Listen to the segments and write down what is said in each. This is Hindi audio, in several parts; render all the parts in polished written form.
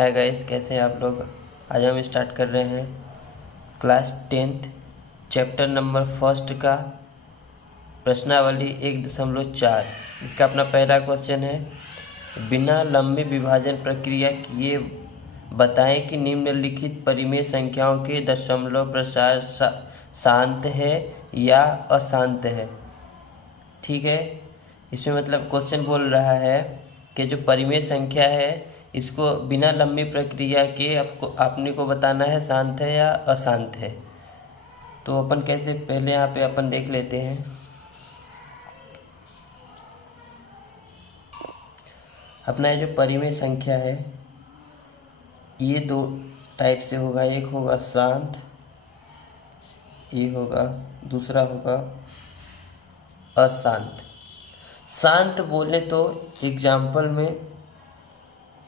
हाय गाइस, कैसे हैं आप लोग। आज हम स्टार्ट कर रहे हैं class 10th chapter number first का प्रश्नावली 1.4। इसका अपना पहला क्वेश्चन है, बिना लंबे विभाजन प्रक्रिया किए बताएं कि निम्नलिखित परिमेय संख्याओं के दशमलव प्रसार शांत है या अशांत है। ठीक है, इसमें मतलब क्वेश्चन बोल रहा है कि जो परिमेय संख्या है इसको बिना लंबी प्रक्रिया के आपने को बताना है शांत है या अशांत है। तो अपन कैसे, पहले यहाँ पे अपन देख लेते हैं। अपना ये जो परिमेय संख्या है ये दो टाइप से होगा, एक होगा शांत, ये होगा, दूसरा होगा अशांत। शांत बोले तो एग्जाम्पल में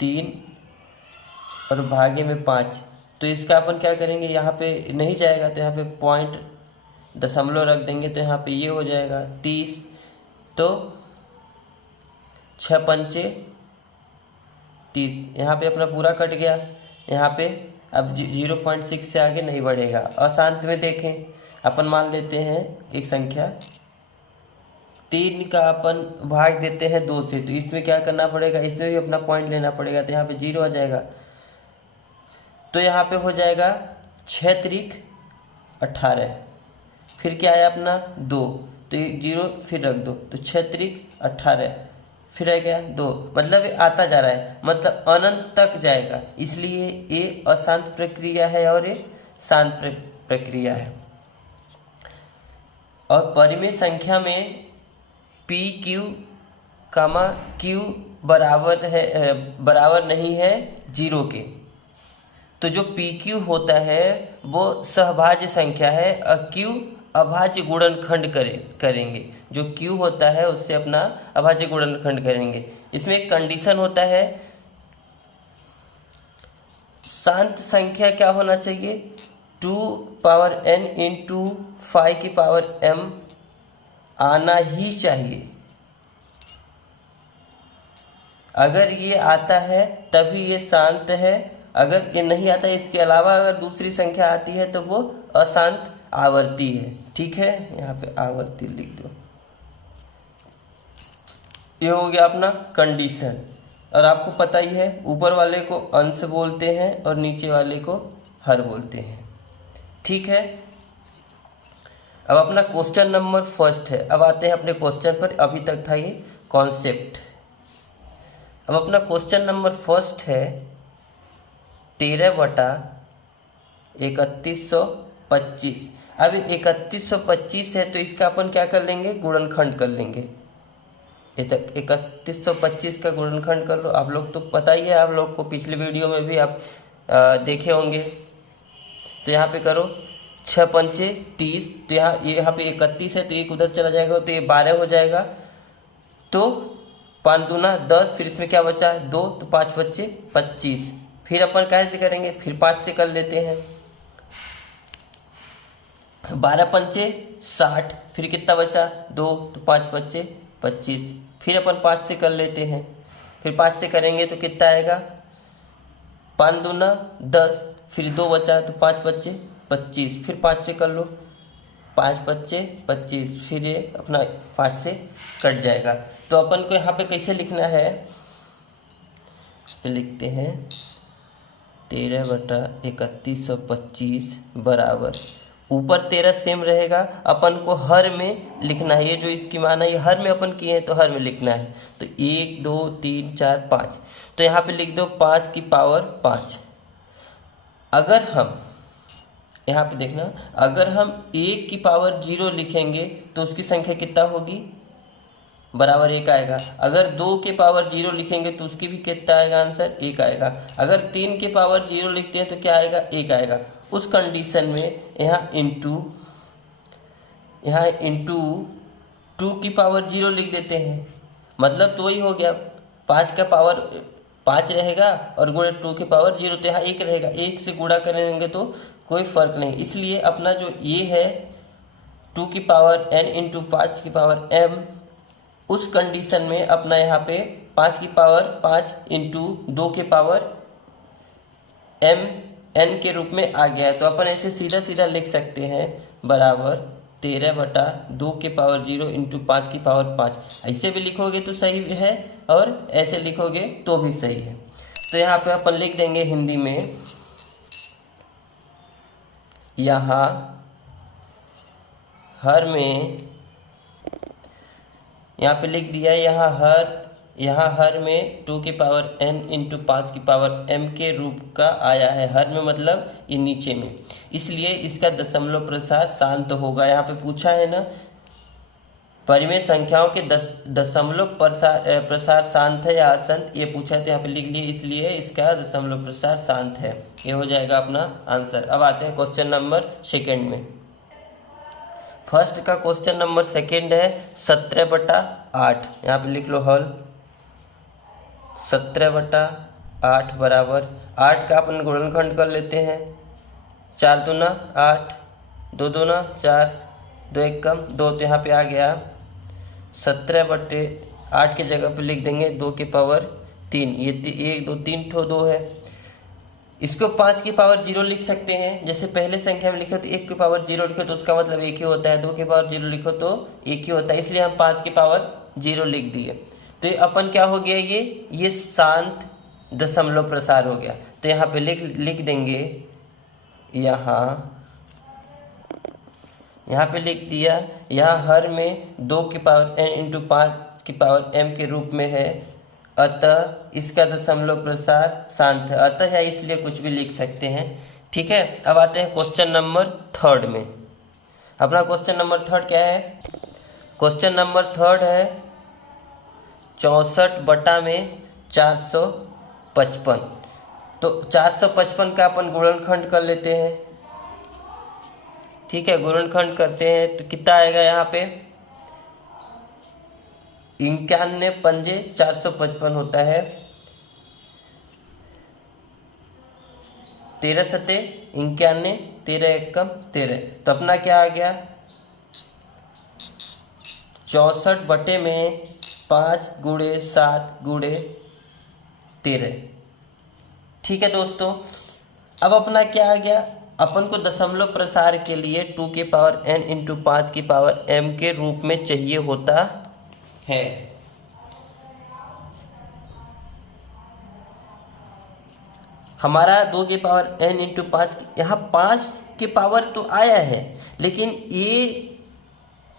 3 और भागे में 5, तो इसका अपन क्या करेंगे, यहाँ पे नहीं जाएगा तो यहाँ पे पॉइंट दशमलव रख देंगे, तो यहाँ पे ये हो जाएगा 30। तो 6 पंचे 30, यहाँ पे अपना पूरा कट गया। यहाँ पे अब 0.6 से आगे नहीं बढ़ेगा। अशांत में देखें, अपन मान लेते हैं एक संख्या 3 का अपन भाग देते हैं 2 से, तो इसमें क्या करना पड़ेगा, इसमें भी अपना पॉइंट लेना पड़ेगा, तो यहाँ पे 0 आ जाएगा। तो यहाँ पे हो जाएगा 6 त्रिक 18, फिर क्या आया अपना 2, तो 0 फिर रख दो, तो 6 त्रिक 18, फिर रह गया 2, मतलब ये आता जा रहा है, मतलब अनंत तक जाएगा। इसलिए ये अशांत प्रक्रिया है और ये शांत प्रक्रिया है। और परिमेय संख्या में पी क्यू कामा क्यू बराबर नहीं है 0 के। तो जो पी क्यू होता है वो सहभाज्य संख्या है और क्यू अभाज्य गुणनखंड करेंगे। जो क्यू होता है उससे अपना अभाज्य गुणनखंड करेंगे। इसमें एक कंडीशन होता है, शांत संख्या क्या होना चाहिए, 2n इंटू 5m आना ही चाहिए। अगर ये आता है तभी ये शांत है, अगर ये नहीं आता, इसके अलावा अगर दूसरी संख्या आती है तो वो अशांत आवर्ती है। ठीक है, यहाँ पे आवर्ती लिख दो। ये हो गया अपना कंडीशन। और आपको पता ही है, ऊपर वाले को अंश बोलते हैं और नीचे वाले को हर बोलते हैं। ठीक है, अब अपना क्वेश्चन नंबर फर्स्ट है। अब आते हैं अपने क्वेश्चन पर। अभी तक था ये कॉन्सेप्ट। अब अपना क्वेश्चन नंबर फर्स्ट है 13/3125। अब 3125 है तो इसका अपन क्या कर लेंगे, गुणनखंड कर लेंगे। 3125 का गुणनखंड कर लो। आप लोग तो पता ही है, आप लोग को पिछले वीडियो में भी आप देखे होंगे। तो यहाँ पे करो 6 पंचे 30, तो यहाँ पे 31 है तो एक उधर चला जाएगा, तो ये 12 हो जाएगा। तो 5 दूना 10, फिर इसमें क्या बचा 2, तो 5 बच्चे 25। फिर अपन कैसे करेंगे, फिर 5 से कर लेते हैं। 12 पंचे 60, फिर कितना बचा 2, तो 5 बच्चे 25। फिर अपन 5 से कर लेते हैं। फिर 5 से करेंगे तो कितना आएगा, 5 दूना 10, फिर 2 बचा तो 5 बच्चे 25। फिर 5 से कर लो, 5 बच्चे 25, फिर ये अपना 5 से कट जाएगा। तो अपन को यहाँ पे कैसे लिखना है, तो लिखते हैं 13/3125 बराबर, ऊपर 13 सेम रहेगा, अपन को हर में लिखना है। ये जो इसकी मान है ये हर में अपन किए हैं तो हर में लिखना है। तो 1 2 3 4 5, तो यहाँ पे लिख दो 5 की पावर 5। अगर हम यहाँ पे देखना, अगर हम 1 की पावर 0 लिखेंगे तो उसकी संख्या कितना होगी, बराबर 1 आएगा। अगर 2 के पावर 0 लिखेंगे तो उसकी भी कितना आएगा, आंसर 1 आएगा। अगर 3 के पावर 0 लिखते हैं तो क्या आएगा, 1 आएगा। उस कंडीशन में यहाँ इंटू 2 की पावर 0 लिख देते हैं, मतलब तो ही हो गया। 5 का पावर 5 रहेगा और गुणे 2 के पावर 0, तो यहाँ 1 रहेगा। 1 से गुणा करेंगे तो कोई फर्क नहीं। इसलिए अपना जो ये है 2 की पावर n इंटू 5 की पावर m, उस कंडीशन में अपना यहाँ पे 5 की पावर 5 इंटू 2 के पावर एम एन के रूप में आ गया है। तो अपन ऐसे सीधा सीधा लिख सकते हैं बराबर 13/2 के पावर 0 इंटू 5 की पावर 5। ऐसे भी लिखोगे तो सही है और ऐसे लिखोगे तो भी सही है। तो यहाँ पे अपन लिख देंगे हिंदी में, यहाँ हर में, यहाँ पे लिख दिया यहाँ हर में 2 की पावर n इंटू 5 की पावर m के रूप का आया है। हर में मतलब ये नीचे में, इसलिए इसका दशमलव प्रसार शांत होगा। यहाँ पे पूछा है ना, परिमेय संख्याओं के दशमलव प्रसार शांत है या असंत, ये पूछा है तो यहाँ पे लिख लिए, इसलिए इसका दशमलव प्रसार शांत है। ये हो जाएगा अपना आंसर। अब आते हैं क्वेश्चन नंबर सेकेंड में। फर्स्ट का क्वेश्चन नंबर सेकेंड है 17/8। यहाँ पे लिख लो हल 17/8 बराबर 8 का अपन गुणनखंड कर लेते हैं। 4 दूना 8, 2 दूना 4, 2 एक कम 2, तो यहाँ पे आ गया 17/8 की जगह पे लिख देंगे 2 की पावर 3। ये 1 2 3 ठो 2 है। इसको 5 की पावर 0 लिख सकते हैं। जैसे पहले संख्या में लिखो तो 1 की पावर 0 लिखो तो उसका मतलब 1 ही होता है, 2 की पावर 0 लिखो तो 1 ही होता है, इसलिए हम 5 की पावर 0 लिख दिए। तो ये अपन क्या हो गया, ये शांत दशमलव प्रसार हो गया। तो यहाँ पे लिख देंगे, यहाँ पे लिख दिया, यहाँ हर में 2 की पावर n इंटू 5 की पावर m के रूप में है, अतः इसका दशमलव प्रसार शांत है। अतः है इसलिए कुछ भी लिख सकते हैं। ठीक है, अब आते हैं क्वेश्चन नंबर थर्ड में। अपना क्वेश्चन नंबर थर्ड क्या है? क्वेश्चन नंबर थर्ड है 64/455। तो 455 का अपन गुणनखंड कर लेते हैं। ठीक है, गुणनखंड करते हैं तो कितना आएगा यहाँ पे 91 पंजे 455 होता है। 13 सते 91, 13 एक कम 13, तो अपना क्या आ गया 64/5 × 7 × 13। ठीक है दोस्तों, अब अपना क्या आ गया, अपन को दशमलव प्रसार के लिए 2 की पावर n इंटू 5 की पावर m के रूप में चाहिए होता है। हमारा 2 की पावर n इंटू 5, यहाँ 5 की पावर तो आया है, लेकिन ये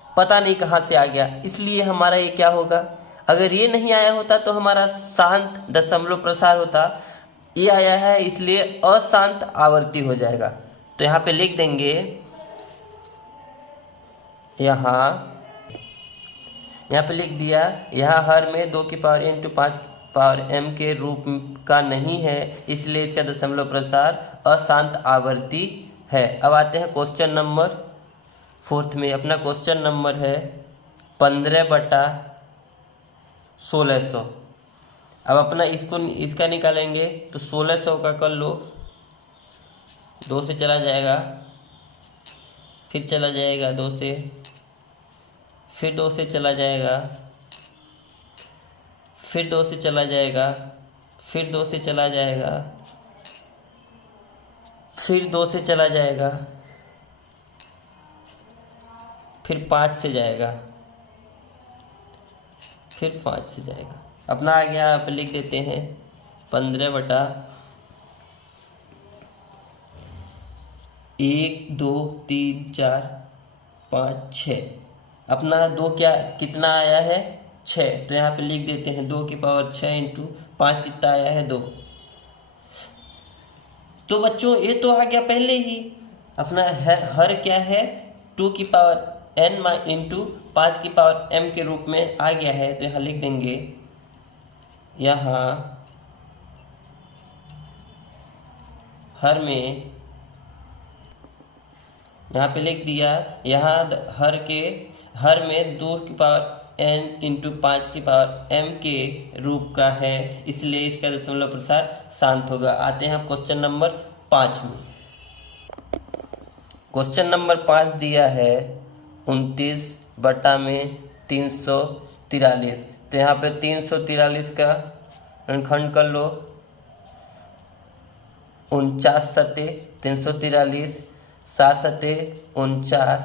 पता नहीं कहाँ से आ गया, इसलिए हमारा ये क्या होगा, अगर ये नहीं आया होता तो हमारा शांत दशमलव प्रसार होता। ये आया है इसलिए अशांत आवर्ती हो जाएगा। तो यहाँ पे लिख देंगे, यहाँ पे लिख दिया, यहाँ हर में 2 की power n into 5 power m के रूप का नहीं है, इसलिए इसका दशमलव प्रसार अशांत आवर्ती है। अब आते हैं क्वेश्चन नंबर फोर्थ में। अपना क्वेश्चन नंबर है 15/1600। अब अपना इसका निकालेंगे तो 1600 का कर लो, 2 से चला जाएगा, फिर चला जाएगा 2 से, फिर 2 से चला जाएगा, फिर 2 से चला जाएगा, फिर 2 से चला जाएगा, फिर 2 से चला जाएगा, फिर 5 से जाएगा, फिर 5 से जाएगा। अपना आ गया, यहाँ पे लिख देते हैं 15/1 2 3 4 5 6। अपना 2 कितना आया है 6, तो यहाँ पे लिख देते हैं 2 की पावर 6 इंटू 5 कितना आया है 2। तो बच्चों ये तो आ गया पहले ही। अपना हर क्या है 2 की पावर n इंटू 5 की पावर m के रूप में आ गया है। तो यहाँ लिख देंगे, यहाँ हर में, यहाँ पे लिख दिया, यहाँ हर में 2 की पावर n इंटू 5 की पावर m के रूप का है, इसलिए इसका दशमलव प्रसार शांत होगा। आते हैं क्वेश्चन नंबर 5 में। क्वेश्चन नंबर 5 दिया है 29/343। तो यहाँ पे 343 का खंड कर लो, 49 सते 343, 7 सते 49,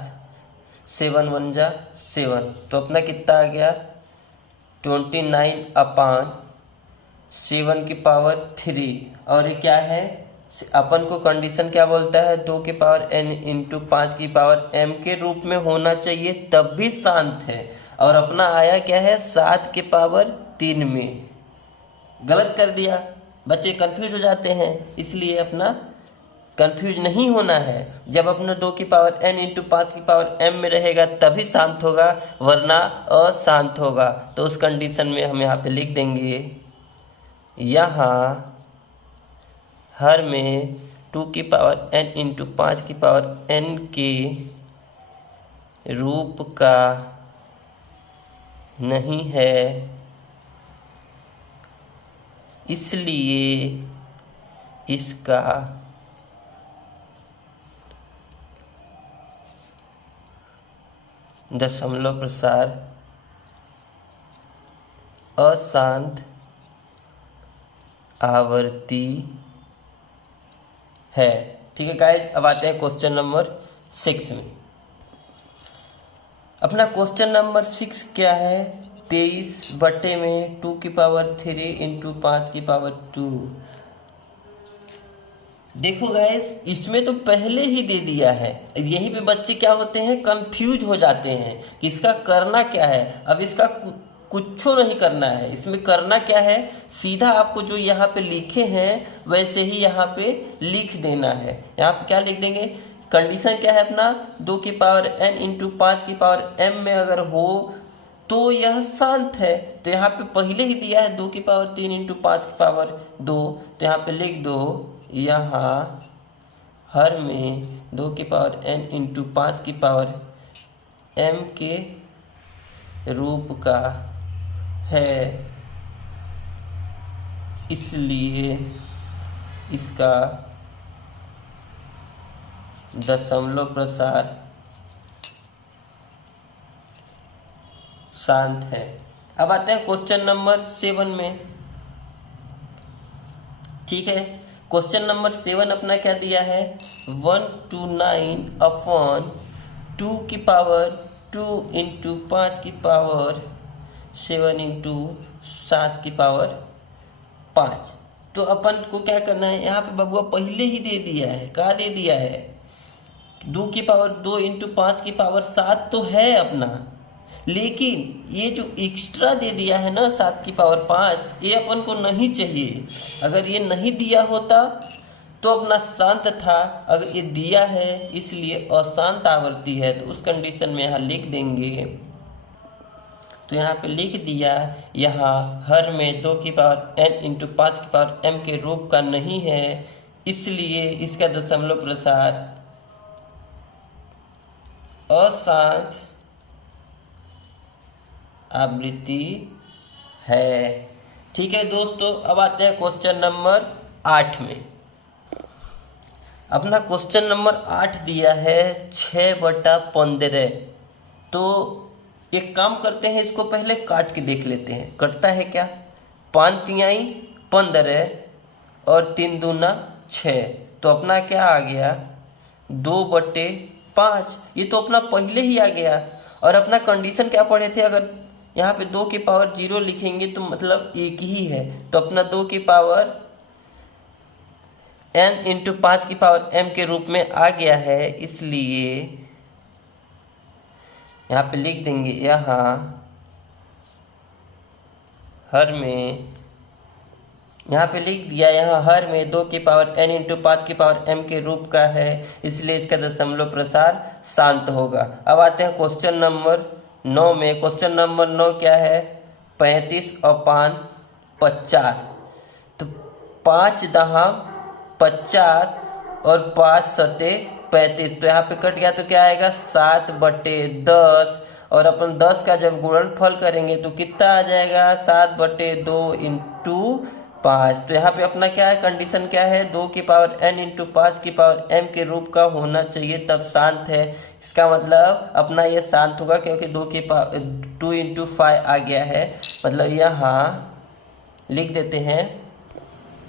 7 1 जा 7, तो अपना कितना आ गया 29/7 और ये क्या है, अपन को कंडीशन क्या बोलता है, 2 की पावर n इंटू 5 की पावर m के रूप में होना चाहिए तब भी शांत है, और अपना आया क्या है 7 की पावर 3 में। गलत कर दिया, बच्चे कंफ्यूज हो जाते हैं, इसलिए अपना कंफ्यूज नहीं होना है। जब अपना 2 की पावर n इंटू 5 की पावर m में रहेगा तभी शांत होगा, वरना अशांत होगा। तो उस कंडीशन में हम यहाँ पे लिख देंगे, यहाँ हर में 2 की पावर n इंटू 5 की पावर n के रूप का नहीं है, इसलिए इसका दशमलव प्रसार अशांत आवर्ती है। ठीक है गाइस, अब आते हैं क्वेश्चन नंबर 6 में। अपना क्वेश्चन नंबर 6 क्या है, 23 बटे में 2 की पावर 3 इंटू 5 की पावर 2। देखो गाइस, इसमें तो पहले ही दे दिया है, यहीं पे बच्चे क्या होते हैं, कंफ्यूज हो जाते हैं कि इसका करना क्या है। अब इसका कुछ नहीं करना है, इसमें करना क्या है, सीधा आपको जो यहाँ पे लिखे हैं वैसे ही यहाँ पे लिख देना है। यहाँ पे क्या लिख देंगे, कंडीशन क्या है अपना, 2 की पावर n इंटू 5 की पावर m में अगर हो तो यह शांत है। तो यहाँ पे पहले ही दिया है 2 की पावर 3 इंटू 5 की पावर 2, तो यहाँ पे लिख दो, यहाँ हर में 2 की पावर n इंटू 5 की पावर m के रूप का है, इसलिए इसका दशमलव प्रसार शांत है। अब आते हैं क्वेश्चन नंबर 7 में। ठीक है, क्वेश्चन नंबर 7 अपना क्या दिया है, 129/2 की पावर 2 इंटू 5 की पावर 7 इंटू 7 की पावर 5। तो अपन को क्या करना है, यहाँ पे बबुआ पहले ही दे दिया है, क्या दे दिया है, 2 की पावर 2 इंटू 5 की पावर 7 तो है अपना, लेकिन ये जो एक्स्ट्रा दे दिया है ना 7 की पावर 5, ये अपन को नहीं चाहिए। अगर ये नहीं दिया होता तो अपना शांत था, अगर ये दिया है इसलिए अशांत आवर्ती है, तो उस कंडीशन में यहाँ लिख देंगे। तो यहाँ पे लिख दिया, यहाँ हर में 2 की पावर n इंटू 5 की पावर m के रूप का नहीं है, इसलिए इसका दशमलव प्रसार अशांत आवृत्ति है। ठीक है दोस्तों, अब आते हैं क्वेश्चन नंबर 8 में। अपना क्वेश्चन नंबर 8 दिया है 6/15। तो एक काम करते हैं, इसको पहले काट के देख लेते हैं कटता है क्या। 5 तिहाई 15 और 3 दूना 6, तो अपना क्या आ गया 2/5। ये तो अपना पहले ही आ गया। और अपना कंडीशन क्या पढ़े थे, अगर यहाँ पे 2 की पावर 0 लिखेंगे तो मतलब एक ही है, तो अपना 2 की पावर n इंटू 5 की पावर m के रूप में आ गया है, इसलिए यहाँ पे लिख देंगे, यहाँ हर में, यहाँ पे लिख दिया, यहाँ हर में 2 की पावर n इंटू 5 की पावर m के रूप का है, इसलिए इसका दशमलव प्रसार शांत होगा। अब आते हैं क्वेश्चन नंबर 9 में। क्वेश्चन नंबर 9 क्या है, 35/50। तो 5 दहा 50 और 5 सते 35, तो यहाँ पे कट गया, तो क्या आएगा 7/10। और अपन 10 का जब गुणनफल करेंगे तो कितना आ जाएगा 7/2 इंटू 5। तो यहाँ पे अपना क्या है, कंडीशन क्या है, 2 की पावर n इंटू 5 की पावर m के रूप का होना चाहिए तब शांत है। इसका मतलब अपना ये शांत होगा क्योंकि 2 की पावर 2 इंटू 5 आ गया है। मतलब यहाँ लिख देते हैं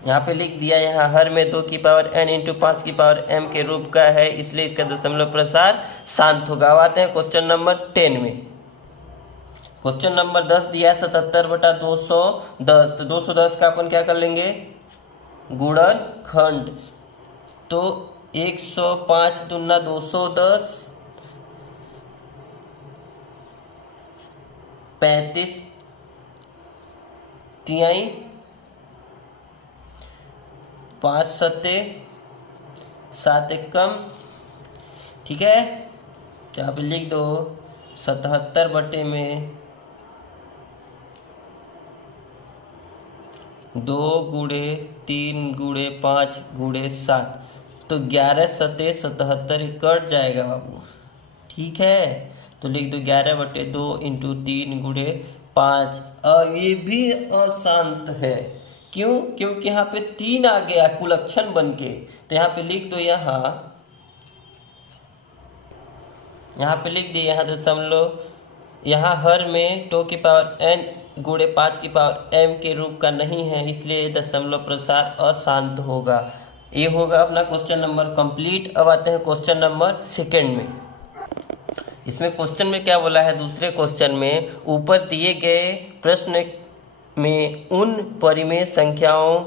यहाँ पे लिख दिया, यहाँ हर में 2 की पावर n इंटू 5 की पावर m के रूप का है, इसलिए इसका दशमलव प्रसार शांत होगा। अब आते हैं क्वेश्चन नंबर 10 में। क्वेश्चन नंबर 10 दिया है 77/210। तो 210 का अपन क्या कर लेंगे, गुणनखंड। तो 105 दूना 210, 35 तिहाई 5 सत्ते 7 एकम, ठीक है। तो यहाँ पे लिख दो 77 बटे में 2 गुणे 3 गुणे 5 गुणे 7, तो 11 सत्ते 77 कट जाएगा बाबू, ठीक है। तो लिख दो 11 बटे 2 इंटू 3 गुणे 5। अब ये भी अशांत है, क्यों? क्योंकि यहाँ पे 3 आ गया कुलक्षण बन के। तो यहाँ पे लिख दो, यहाँ पे लिख दिए, यहाँ दशमलव, यहाँ हर में 2 की पावर n गुणे 5 की पावर m के रूप का नहीं है, इसलिए दशमलव प्रसार अशांत होगा। ये होगा अपना क्वेश्चन नंबर कंप्लीट। अब आते हैं क्वेश्चन नंबर 2 में। इसमें क्वेश्चन में क्या बोला है, दूसरे क्वेश्चन में ऊपर दिए गए प्रश्न में उन परिमेय संख्याओं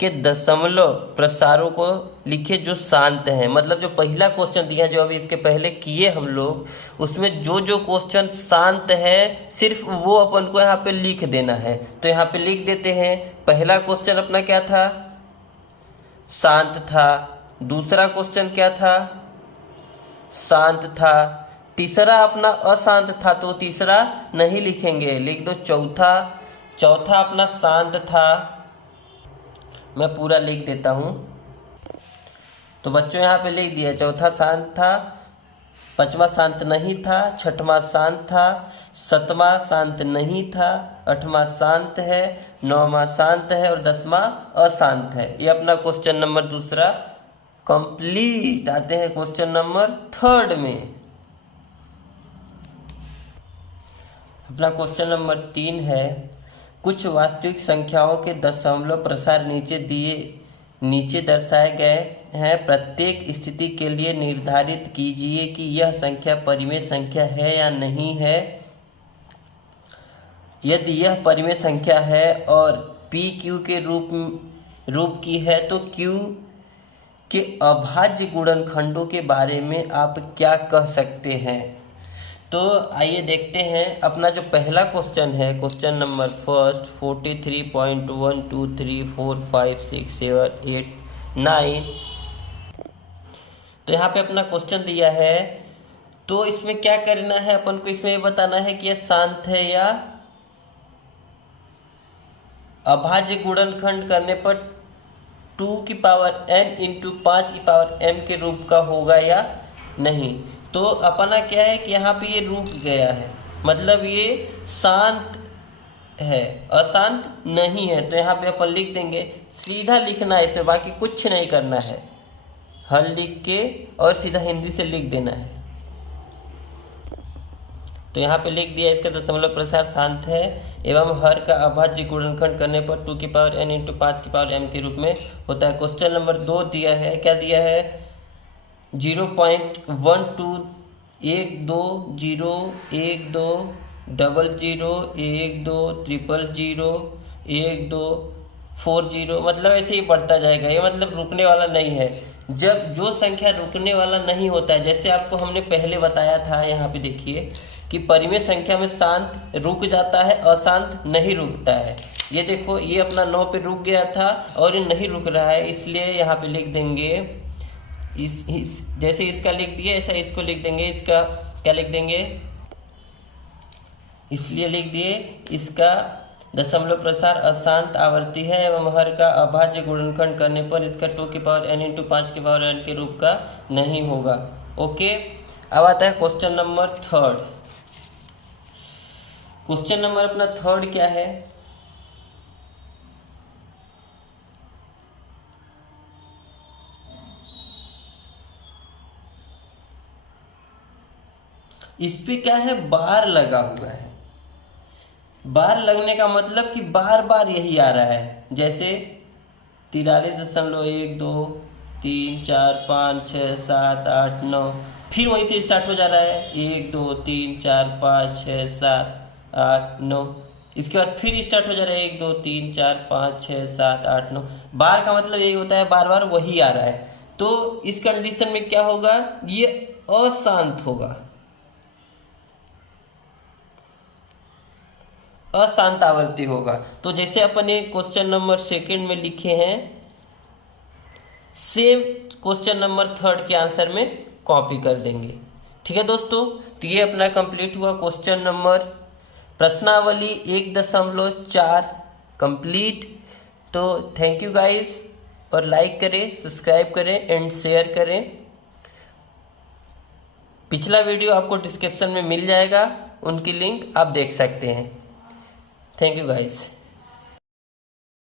के दशमलव प्रसारों को लिखे जो शांत हैं। मतलब जो पहला क्वेश्चन दिया, जो अभी इसके पहले किए हम लोग, उसमें जो जो क्वेश्चन शांत है सिर्फ वो अपन को यहाँ पे लिख देना है। तो यहाँ पे लिख देते हैं। पहला क्वेश्चन अपना क्या था, शांत था। दूसरा क्वेश्चन क्या था, शांत था। तीसरा अपना अशांत था, तो तीसरा नहीं लिखेंगे, लिख दो चौथा अपना शांत था। मैं पूरा लिख देता हूँ। तो बच्चों यहाँ पे लिख दिया, चौथा शांत था, पांचवा शांत नहीं था, छठवां शांत था, सातवां शांत नहीं था, आठवां शांत है, नौवां शांत है और 10वां अशांत है। ये अपना क्वेश्चन नंबर दूसरा कंप्लीट। आते हैं क्वेश्चन नंबर 3 में। अपना क्वेश्चन नंबर 3 है, कुछ वास्तविक संख्याओं के दशमलव प्रसार नीचे दर्शाए गए हैं। प्रत्येक स्थिति के लिए निर्धारित कीजिए कि यह संख्या परिमेय संख्या है या नहीं है। यदि यह परिमेय संख्या है और p q के रूप की है, तो q के अभाज्य गुणनखंडों के बारे में आप क्या कह सकते हैं। तो आइए देखते हैं। अपना जो पहला क्वेश्चन है, क्वेश्चन नंबर फर्स्ट 43.1 2 3 4 5 6 7 8 9, तो यहाँ पे अपना क्वेश्चन दिया है। तो इसमें क्या करना है अपन को, इसमें ये बताना है कि यह शांत है या अभाज्य गुणनखंड करने पर 2 की पावर n इंटू 5 की पावर m के रूप का होगा या नहीं। तो अपना क्या है कि यहाँ पे ये रुक गया है, मतलब ये शांत है, अशांत नहीं है। तो यहाँ पे अपन लिख देंगे, सीधा लिखना है इसमें, बाकी कुछ नहीं करना है। हल लिख के और सीधा हिंदी से लिख देना है। तो यहाँ पे लिख दिया, इसका दशमलव प्रसार शांत है एवं हर का अभाज्य गुणनखंड करने पर 2 की पावर n इंटू 5 की पावर m के रूप में होता है। क्वेश्चन नंबर 2 दिया है, क्या दिया है, 0.12 1 2 0 1 2 00 1 2 000 1 2 40, मतलब ऐसे ही बढ़ता जाएगा। ये मतलब रुकने वाला नहीं है। जब जो संख्या रुकने वाला नहीं होता है, जैसे आपको हमने पहले बताया था, यहाँ पे देखिए कि परिमेय संख्या में शांत रुक जाता है, अशांत नहीं रुकता है। ये देखो, ये अपना 9 पे रुक गया था और ये नहीं रुक रहा है, इसलिए यहाँ पे लिख देंगे जैसे इसका लिख दिए ऐसा इसको लिख देंगे। इसका क्या लिख देंगे, इसलिए लिख दिए, इसका दशमलव प्रसार अशांत आवर्ती है एवं हर का अभाज्य गुणनखंड करने पर इसका 2 की पावर n इंटू 5 की पावर n के रूप का नहीं होगा। ओके, अब आता है क्वेश्चन नंबर 3। क्वेश्चन नंबर अपना 3 क्या है, इस पे क्या है, बार लगा हुआ है। बार लगने का मतलब कि बार बार यही आ रहा है। जैसे 43.123456789 फिर वहीं से स्टार्ट हो जा रहा है 123456789। इसके बाद फिर स्टार्ट हो जा रहा है 123456789। बार का मतलब यही होता है बार बार वही आ रहा है। तो इस कंडीशन में क्या होगा, ये अशांत होगा, अशांत आवृत्ति होगा। तो जैसे अपन ये क्वेश्चन नंबर 2 में लिखे हैं, सेम क्वेश्चन नंबर 3 के आंसर में कॉपी कर देंगे। ठीक है दोस्तों, तो ये अपना कंप्लीट हुआ क्वेश्चन नंबर प्रश्नावली 1.4 कंप्लीट। तो थैंक यू गाइस, और लाइक करें, सब्सक्राइब करें एंड शेयर करें। पिछला वीडियो आपको डिस्क्रिप्शन में मिल जाएगा, उनकी लिंक आप देख सकते हैं। Thank you guys.